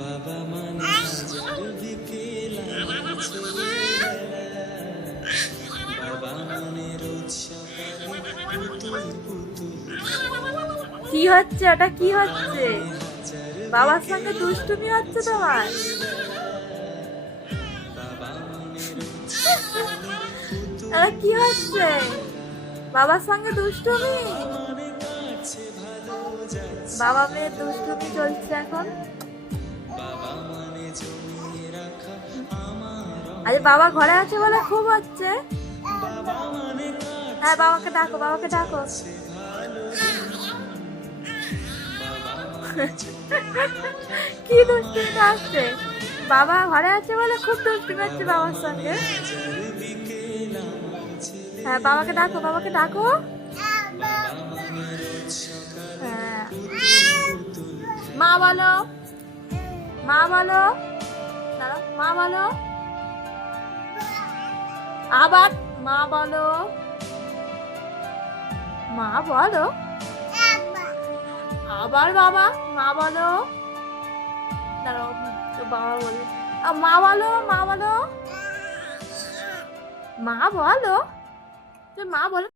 বাবা মানে হাজার বিকেল আমার ছেলেবেলা। বাবা মানে রোজ সকালে পুতুল পুতুল কি হচ্ছে ওটা? কি হচ্ছে? হাজার বাবার সঙ্গে দুষ্টুমি হচ্ছে তোমার? বাবা মানে রোজ সকালে পুতুল এটা কি হচ্ছে? বাবার সঙ্গে দুষ্টুমি? মানে কাটছে ভালো যাচ্ছে। বাবা মেয়ের দুষ্টুমি চলছে এখন। বাবা মানে জমিয়ে রাখা আমার আরে বাবা ঘরে আছে বলে খুব হচ্ছে। বাবা মানে হ্যাঁ, বাবাকে ডাকো, বাবাকে ডাকো। কাটছে ভালো বাবা মানে কি দুষ্টুমি আসছে? বাবা ঘরে আছে বলে খুব দুষ্টুমি হচ্ছে বাবার সঙ্গে। হাজার বিকেল আমার ছেলে। হ্যাঁ, বাবাকে ডাকো, বাবাকে ডাকো। বাবা মানে রোজ সকালে হ্যাঁ, পুতুল মা বলো, মা বলো, দাঁড়াও, মা বলো, আবার মা বলো, মা বলো, আবার বাবা, মা বলো, দাঁড়াও, তো বাবা বলো, মা বলো, মা বলো, মা বলো, তো মা বলো।